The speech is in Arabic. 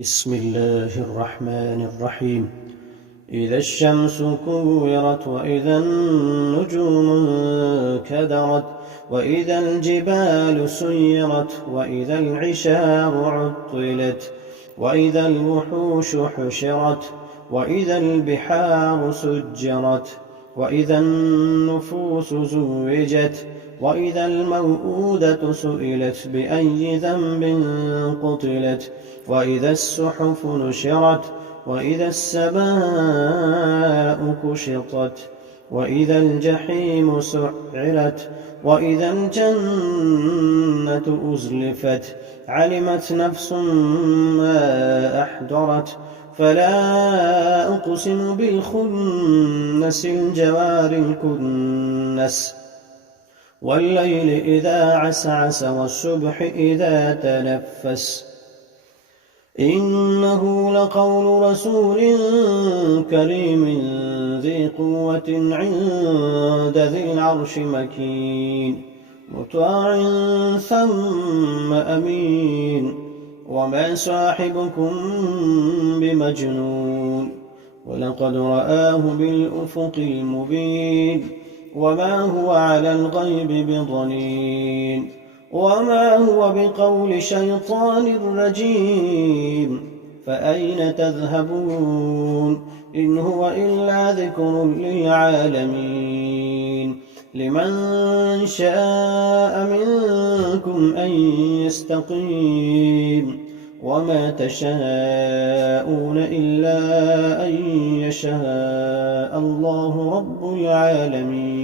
بسم الله الرحمن الرحيم. إذا الشمس كورت وإذا النجوم انكدرت وإذا الجبال سيرت وإذا العشار عطلت وإذا الوحوش حشرت وإذا البحار سجرت وإذا النفوس زوجت وإذا الموءودة سئلت بأي ذنب قتلت وإذا الصحف نشرت وإذا السماء كشطت وإذا الجحيم سعرت وإذا الجنة أزلفت علمت نفس ما أحضرت فلا أقسم بالخنس الجوار الكنس والليل إذا عسعس والصبح إذا تنفس إنه لقول رسول كريم ذي قوة عند ذي العرش مكين مطاع ثم أمين وما صاحبكم بمجنون ولقد رآه بالأفق المبين وما هو على الغيب بضنين وما هو بقول شيطان رجيم فأين تذهبون إن هو إلا ذكر للعالمين لمن شاء منكم أن يستقيم وما تشاءون إلا أن يشاء الله رب العالمين.